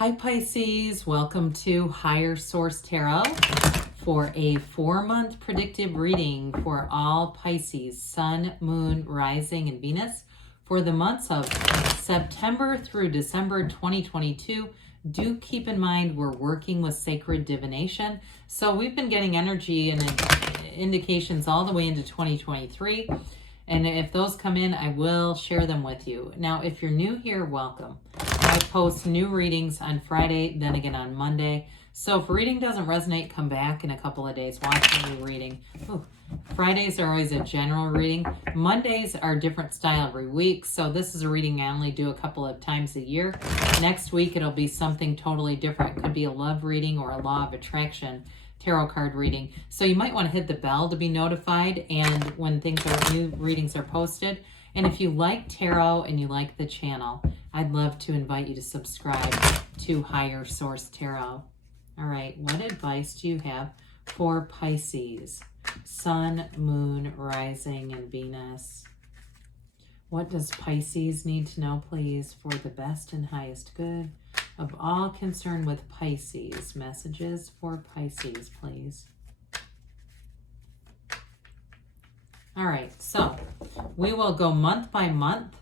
Hi Pisces, welcome to Higher Source Tarot for a 4-month predictive reading for all Pisces, Sun, Moon, Rising, and Venus for the months of September through December 2022. Do keep in mind we're working with sacred divination. So we've been getting energy and indications all the way into 2023. And if those come in, I will share them with you. Now, if you're new here, welcome. I post new readings on Friday, then again on Monday. So if a reading doesn't resonate, come back in a couple of days, watch a new reading. Ooh. Fridays are always a general reading. Mondays are a different style every week. So this is a reading I only do a couple of times a year. Next week, it'll be something totally different. It could be a love reading or a law of attraction tarot card reading. So you might want to hit the bell to be notified and when new readings are posted. And if you like tarot and you like the channel, I'd love to invite you to subscribe to Higher Source Tarot. All right, what advice do you have for Pisces? Sun, Moon, Rising, and Venus. What does Pisces need to know, please, for the best and highest good of all concerned with Pisces? Messages for Pisces, please. All right, so we will go month by month,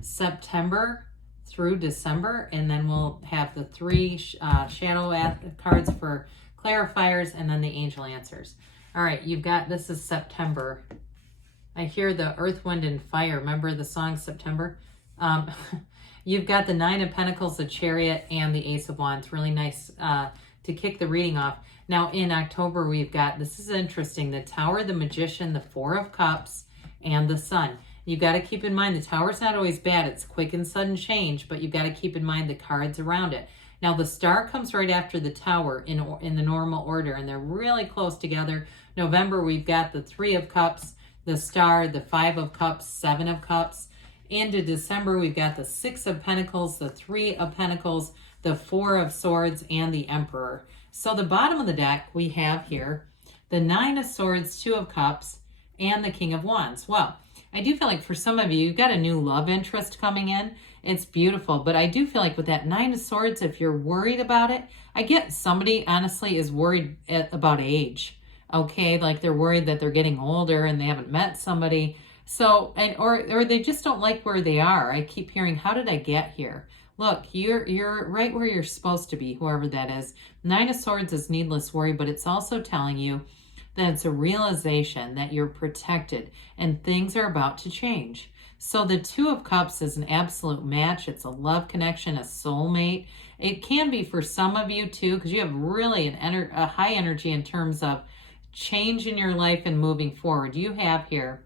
September through December, and then we'll have the 3 shadow cards for clarifiers and then the angel answers. All right, you've got, this is September. I hear the Earth, Wind, and Fire. Remember the song September? You've got the 9 of Pentacles, the Chariot, and the Ace of Wands. Really nice to kick the reading off. Now in October, we've got, this is interesting, the Tower, the Magician, the 4 of Cups, and the Sun. You've got to keep in mind the Tower's not always bad. It's quick and sudden change, but you've got to keep in mind the cards around it. Now the Star comes right after the Tower in the normal order, and they're really close together. November, we've got the 3 of Cups, the Star, the 5 of Cups, 7 of Cups. Into December, we've got the 6 of Pentacles, the 3 of Pentacles, the 4 of Swords, and the Emperor. So the bottom of the deck, we have here the 9 of Swords, 2 of Cups, and the King of Wands. Well, I do feel like for some of you, you've got a new love interest coming in. It's beautiful, but I do feel like with that 9 of Swords, if you're worried about it, I get somebody honestly is worried about age. Okay, like they're worried that they're getting older and they haven't met somebody. So, or they just don't like where they are. I keep hearing, how did I get here? Look, you're right where you're supposed to be, whoever that is. 9 of Swords is needless worry, but it's also telling you that it's a realization that you're protected and things are about to change. So the 2 of Cups is an absolute match. It's a love connection, a soulmate. It can be for some of you too, because you have really a high energy in terms of change in your life and moving forward. You have here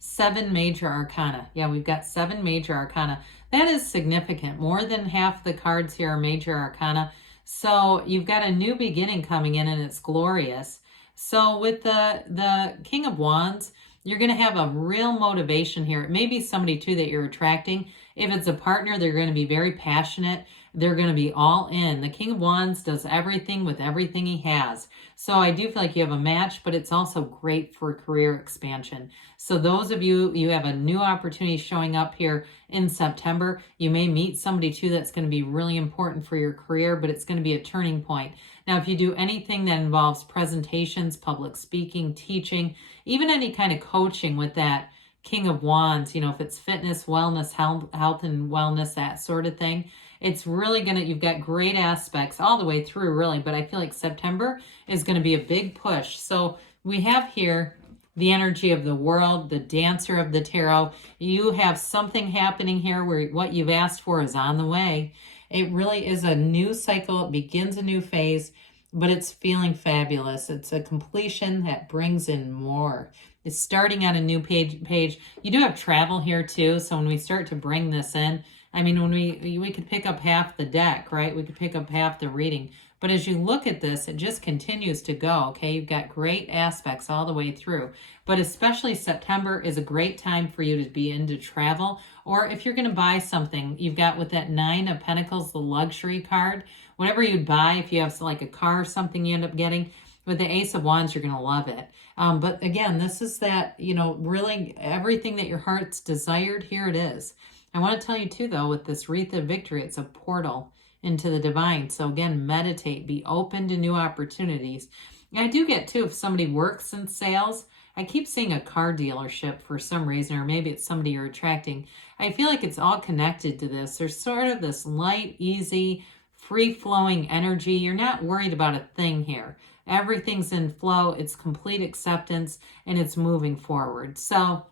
7 major arcana. Yeah, we've got 7 major arcana. That is significant. More than half the cards here are major arcana. So you've got a new beginning coming in and it's glorious. So with the King of Wands, you're going to have a real motivation here. It may be somebody too that you're attracting. If it's a partner, they're going to be very passionate. They're going to be all in. The King of Wands does everything with everything he has. So I do feel like you have a match, but it's also great for career expansion. So those of you have a new opportunity showing up here in September. You may meet somebody too that's going to be really important for your career, but it's going to be a turning point. Now, if you do anything that involves presentations, public speaking, teaching, even any kind of coaching with that King of Wands, you know, if it's fitness, wellness, health and wellness, that sort of thing, it's really you've got great aspects all the way through really, but I feel like September is going to be a big push. So we have here the energy of the world, the dancer of the tarot. You have something happening here where what you've asked for is on the way. It really is a new cycle. It begins a new phase, but it's feeling fabulous. It's a completion that brings in more. It's starting on a new page. You do have travel here too. So when we start to bring this in, I mean, when we could pick up half the deck, right? We could pick up half the reading. But as you look at this, it just continues to go, okay? You've got great aspects all the way through. But especially September is a great time for you to be into travel. Or if you're going to buy something, you've got with that 9 of Pentacles, the luxury card. Whatever you'd buy, if you have like a car or something you end up getting, with the Ace of Wands, you're going to love it. But again, this is that, you know, really everything that your heart's desired, here it is. I want to tell you too, though, with this wreath of victory, it's a portal into the divine. So again, meditate, be open to new opportunities. And I do get too, if somebody works in sales, I keep seeing a car dealership for some reason, or maybe it's somebody you're attracting. I feel like it's all connected to this. There's sort of this light, easy, free-flowing energy. You're not worried about a thing here. Everything's in flow. It's complete acceptance, and it's moving forward. So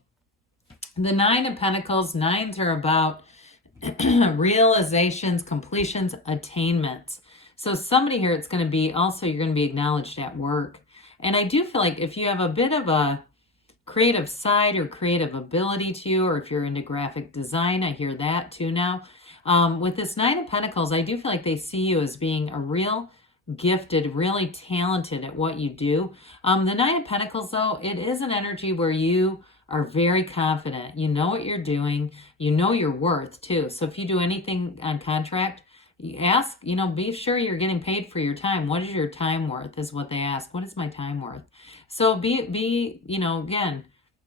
the Nine of Pentacles, nines are about realizations, completions, attainments. So somebody here, it's going to be also, you're going to be acknowledged at work. And I do feel like if you have a bit of a creative side or creative ability to you, or if you're into graphic design, I hear that too now. With this Nine of Pentacles, I do feel like they see you as being a real gifted, really talented at what you do. The Nine of Pentacles, though, it is an energy where you are very confident. You know what you're doing. You know your worth, too. So if you do anything on contract, you ask, be sure you're getting paid for your time. What is your time worth is what they ask. What is my time worth? So be again,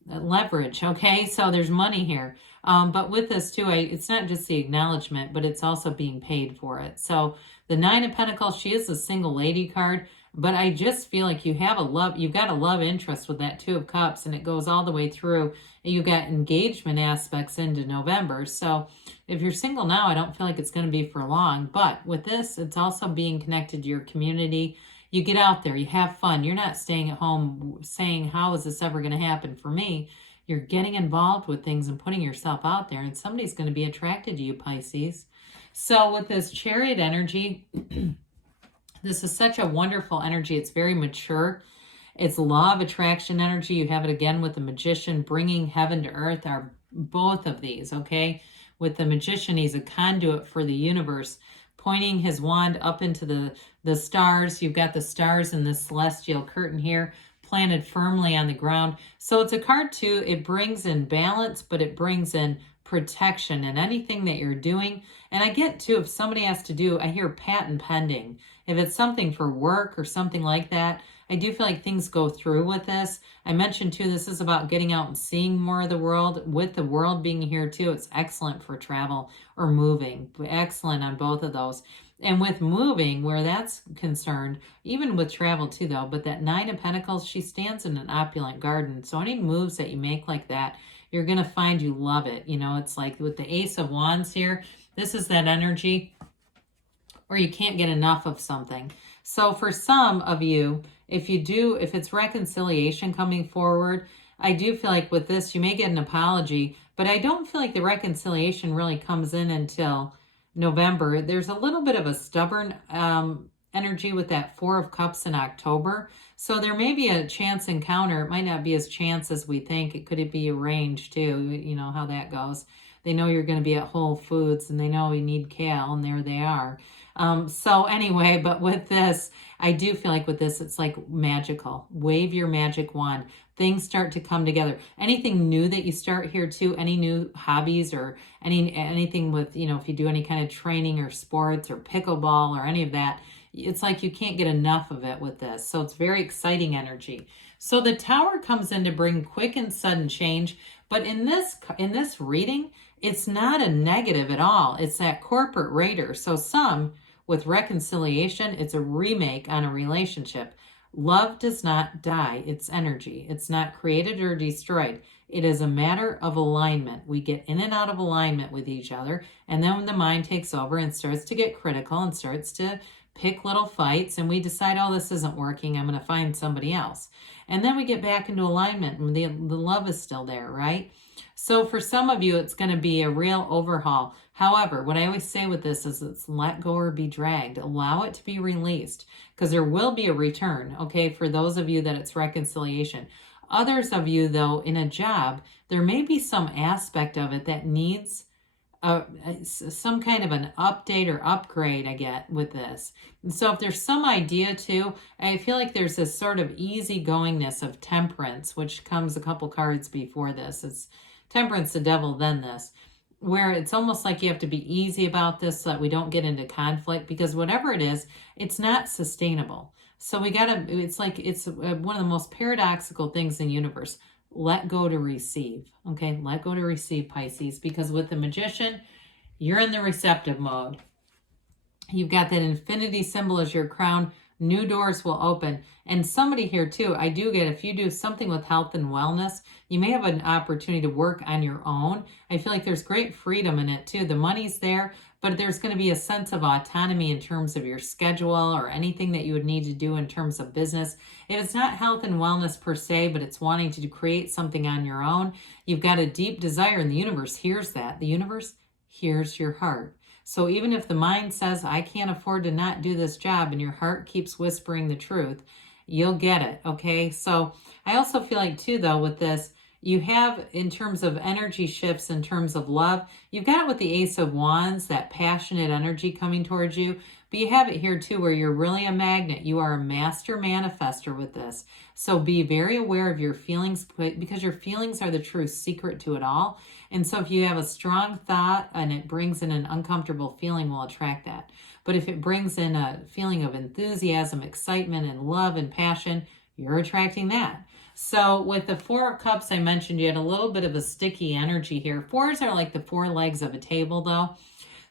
leverage, okay? So there's money here. But with this, too, it's not just the acknowledgement, but it's also being paid for it. So the Nine of Pentacles, she is a single lady card. But I just feel like you've got a love interest with that Two of Cups, and it goes all the way through. You've got engagement aspects into November. So if you're single now, I don't feel like it's going to be for long. But with this, it's also being connected to your community. You get out there, you have fun. You're not staying at home saying, how is this ever going to happen for me? You're getting involved with things and putting yourself out there, and somebody's going to be attracted to you, Pisces. So with this Chariot energy, this is such a wonderful energy. It's very mature. It's law of attraction energy. You have it again with the Magician, bringing heaven to earth are both of these, okay? With the Magician, he's a conduit for the universe, pointing his wand up into the stars. You've got the stars in the celestial curtain here, planted firmly on the ground. So it's a card too. It brings in balance, but it brings in protection in anything that you're doing. And I get too, if somebody has to do, I hear patent pending. If it's something for work or something like that, I do feel like things go through with this. I mentioned too, this is about getting out and seeing more of the world. With the world being here too, it's excellent for travel or moving. Excellent on both of those. And with moving, where that's concerned, even with travel too though, but that Nine of Pentacles, she stands in an opulent garden. So any moves that you make like that, you're going to find you love it. It's like with the Ace of Wands here, this is that energy where you can't get enough of something. So for some of you, if it's reconciliation coming forward, I do feel like with this, you may get an apology, but I don't feel like the reconciliation really comes in until November. There's a little bit of a stubborn energy with that Four of Cups in October. So there may be a chance encounter. It might not be as chance as we think. It could be arranged too. You know how that goes. They know you're going to be at Whole Foods and they know you need kale, and there they are. So anyway, but with this, I do feel like with this, it's like magical. Wave your magic wand. Things start to come together. Anything new that you start here too, any new hobbies or anything with, if you do any kind of training or sports or pickleball or any of that, it's like you can't get enough of it with this. So it's very exciting energy. So the Tower comes in to bring quick and sudden change. But in this reading, it's not a negative at all. It's that corporate raider. So some with reconciliation, it's a remake on a relationship. Love does not die. It's energy. It's not created or destroyed. It is a matter of alignment. We get in and out of alignment with each other. And then when the mind takes over and starts to get critical and starts to pick little fights, and we decide, oh, this isn't working, I'm going to find somebody else. And then we get back into alignment and the love is still there, right? So for some of you, it's going to be a real overhaul. However, what I always say with this is it's let go or be dragged. Allow it to be released, because there will be a return, okay, for those of you that it's reconciliation. Others of you, though, in a job, there may be some aspect of it that needs some kind of an update or upgrade, I get with this. And so if there's some idea too, I feel like there's this sort of easygoingness of Temperance, which comes a couple cards before this. It's Temperance, the Devil, then this, where it's almost like you have to be easy about this so that we don't get into conflict, because whatever it is, it's not sustainable. So it's one of the most paradoxical things in the universe. let go to receive. Okay, let go to receive, Pisces, because with the Magician, you're in the receptive mode. You've got that infinity symbol as your crown. New doors will open. And somebody here too, I do get, if you do something with health and wellness, you may have an opportunity to work on your own. I feel like there's great freedom in it too. The money's there, but there's going to be a sense of autonomy in terms of your schedule or anything that you would need to do in terms of business. If it's not health and wellness per se, but it's wanting to create something on your own, you've got a deep desire, and the universe hears that. The universe hears your heart. So even if the mind says, I can't afford to not do this job, and your heart keeps whispering the truth, you'll get it, okay? So I also feel like too, though, with this, you have, in terms of energy shifts, in terms of love, you've got it with the Ace of Wands, that passionate energy coming towards you. But you have it here too, where you're really a magnet. You are a master manifester with this. So be very aware of your feelings, because your feelings are the true secret to it all. And so if you have a strong thought and it brings in an uncomfortable feeling, will attract that. But if it brings in a feeling of enthusiasm, excitement, and love and passion, you're attracting that. So with the Four of Cups, I mentioned you had a little bit of a sticky energy here. Fours are like the four legs of a table, though.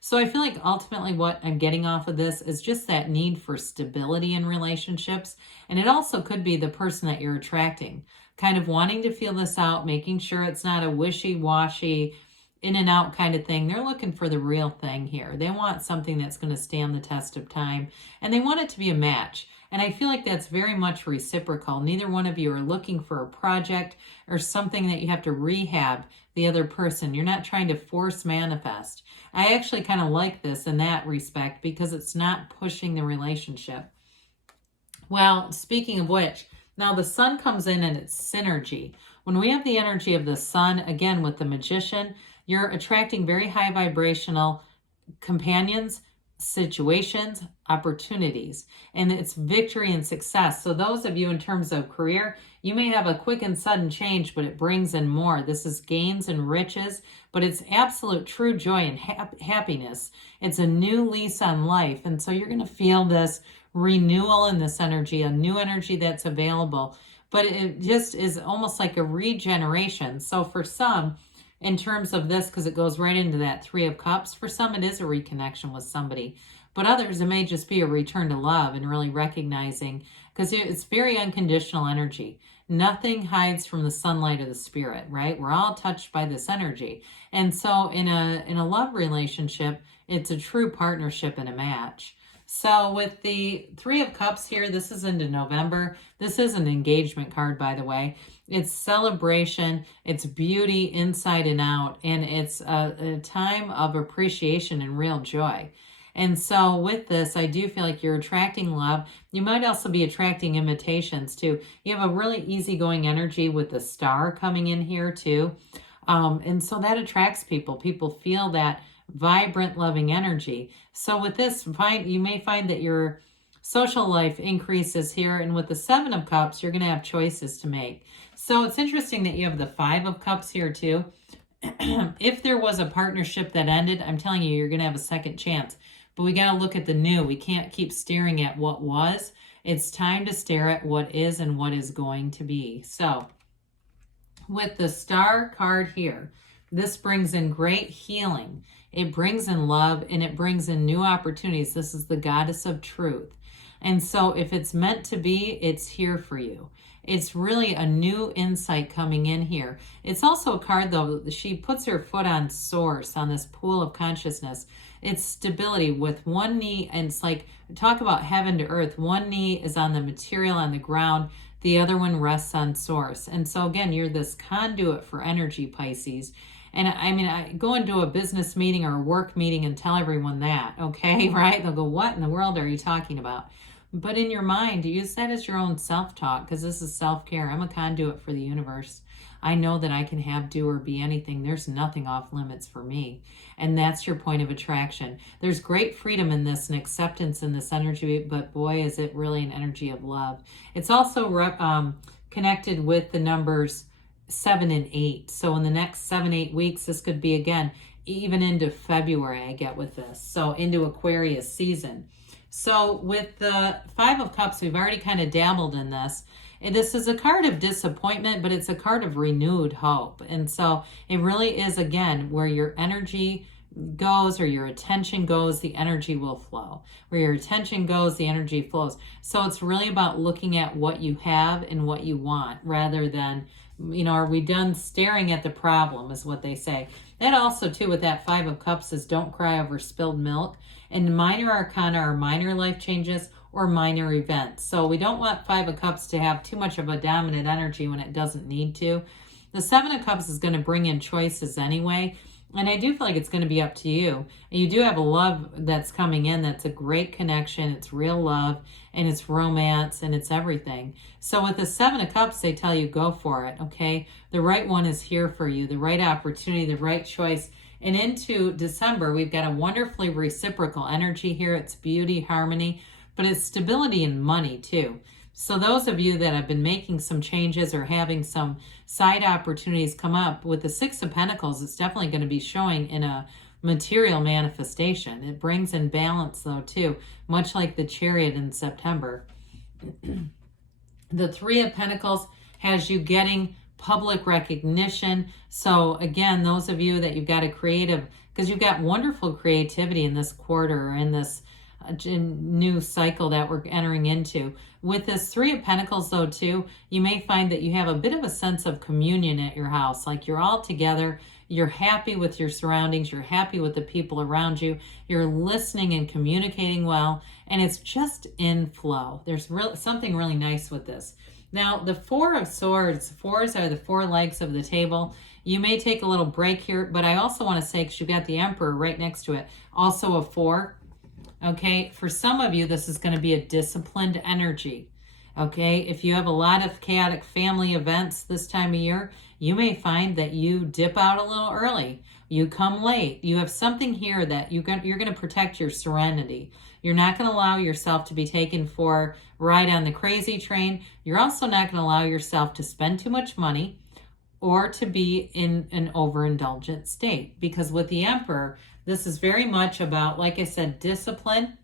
So I feel like ultimately what I'm getting off of this is just that need for stability in relationships. And it also could be the person that you're attracting, kind of wanting to feel this out, making sure it's not a wishy-washy, in and out kind of thing. They're looking for the real thing here. They want something that's going to stand the test of time, and they want it to be a match. And I feel like that's very much reciprocal. Neither one of you are looking for a project or something that you have to rehab the other person. You're not trying to force manifest. I actually kind of like this in that respect, because it's not pushing the relationship. Well, speaking of which, now the sun comes in and it's synergy. When we have the energy of the sun, again with the Magician, you're attracting very high vibrational companions, situations, opportunities, and it's victory and success. So those of you in terms of career, you may have a quick and sudden change, but it brings in more. This is gains and riches, but it's absolute true joy and happiness. It's a new lease on life. And so you're going to feel this renewal in this energy, a new energy that's available, but it just is almost like a regeneration. So for some, in terms of this, because it goes right into that Three of Cups, for some it is a reconnection with somebody, but others it may just be a return to love and really recognizing, because it's very unconditional energy. Nothing hides from the sunlight of the spirit, right? We're all touched by this energy. And so in a love relationship, it's a true partnership and a match. So with the Three of Cups here, this is into November. This is an engagement card, by the way. It's celebration, it's beauty inside and out, and it's a time of appreciation and real joy. And so with this, I do feel like you're attracting love. You might also be attracting invitations too. You have a really easygoing energy with the star coming in here too. And so that attracts people. People feel that vibrant, loving energy. So with this, you may find that your social life increases here. And with the Seven of Cups, you're going to have choices to make. So it's interesting that you have the Five of Cups here too. If there was a partnership that ended, I'm telling you, you're going to have a second chance. But we got to look at the new. We can't keep staring at what was. It's time to stare at what is and what is going to be. So with the Star card here, this brings in great healing. It brings in love, and it brings in new opportunities. This is the Goddess of Truth. And so if it's meant to be, it's here for you. It's really a new insight coming in here. It's also a card, though, she puts her foot on source, on this pool of consciousness. It's stability with one knee, and it's like, talk about heaven to earth. One knee is on the material, on the ground. The other one rests on source. And so again, you're this conduit for energy, Pisces. And I mean, I go into a business meeting or a work meeting and tell everyone that, okay, right? They'll go, what in the world are you talking about? But in your mind, use that as your own self-talk, because this is self-care. I'm a conduit for the universe. I know that I can have, do, or be anything. There's nothing off limits for me. And that's your point of attraction. There's great freedom in this and acceptance in this energy, but boy, is it really an energy of love. It's also connected with the numbers 7 and 8. So in the next 7-8 weeks, this could be, again, even into February, I get with this. So into Aquarius season. So with the Five of Cups, we've already kind of dabbled in this. And this is a card of disappointment, but it's a card of renewed hope. And so it really is, again, where your energy goes or your attention goes, the energy will flow. Where your attention goes, the energy flows. So it's really about looking at what you have and what you want rather than, you know, are we done staring at the problem is what they say. That also, too, with that Five of Cups is don't cry over spilled milk. And minor arcana are minor life changes or minor events. So we don't want Five of Cups to have too much of a dominant energy when it doesn't need to. The Seven of Cups is going to bring in choices anyway. And I do feel like it's going to be up to you. And you do have a love that's coming in that's a great connection. It's real love and it's romance and it's everything. So with the Seven of Cups, they tell you go for it, okay? The right one is here for you, the right opportunity, the right choice. And into December, we've got a wonderfully reciprocal energy here. It's beauty, harmony, but it's stability and money too. So those of you that have been making some changes or having some side opportunities come up with the Six of Pentacles, it's definitely going to be showing in a material manifestation. It brings in balance though too, much like the Chariot in September. The Three of Pentacles has you getting public recognition. So again, those of you that you've got a creative, because you've got wonderful creativity in this quarter or in this new cycle that we're entering into. With this Three of Pentacles though too, you may find that you have a bit of a sense of communion at your house, like you're all together, you're happy with your surroundings, you're happy with the people around you, you're listening and communicating well, and it's just in flow. There's something really nice with this. Now, the Four of Swords, fours are the four legs of the table. You may take a little break here, but I also want to say, because you've got the Emperor right next to it, also a four. Okay, for some of you, this is going to be a disciplined energy. Okay, if you have a lot of chaotic family events this time of year, you may find that you dip out a little early. You come late. You have something here that you're going to protect your serenity. You're not going to allow yourself to be taken for a ride on the crazy train. You're also not going to allow yourself to spend too much money or to be in an overindulgent state. Because with the Emperor, this is very much about, like I said, discipline.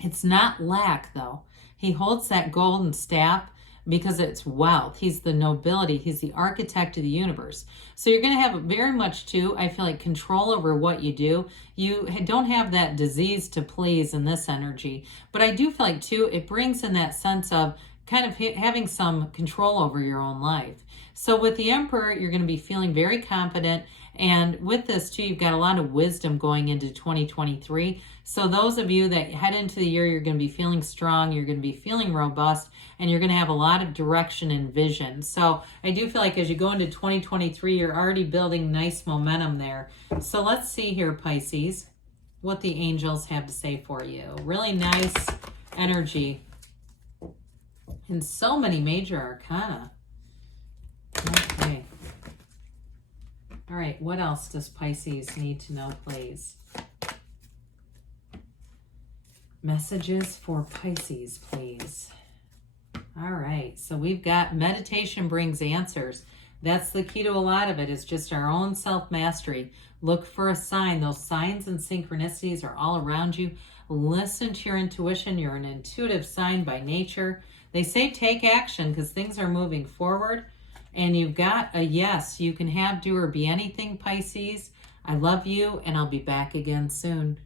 It's not lack, though. He holds that golden staff because it's wealth. He's the nobility. He's the architect of the universe. So you're going to have very much, too, I feel like, control over what you do. You don't have that disease to please in this energy. But I do feel like, too, it brings in that sense of kind of having some control over your own life. So with the Emperor, you're going to be feeling very confident. And with this too, you've got a lot of wisdom going into 2023. So those of you that head into the year, you're going to be feeling strong, you're going to be feeling robust, and you're going to have a lot of direction and vision. So I do feel like as you go into 2023, you're already building nice momentum there. So let's see here, Pisces, what the angels have to say for you. Really nice energy. And so many major arcana. Okay. All right, what else does Pisces need to know, please? Messages for Pisces, please. All right, so we've got meditation brings answers. That's the key to a lot of it, is just our own self-mastery. Look for a sign. Those signs and synchronicities are all around you. Listen to your intuition. You're an intuitive sign by nature. They say take action because things are moving forward. And you've got a yes. You can have, do, or be anything, Pisces. I love you, and I'll be back again soon.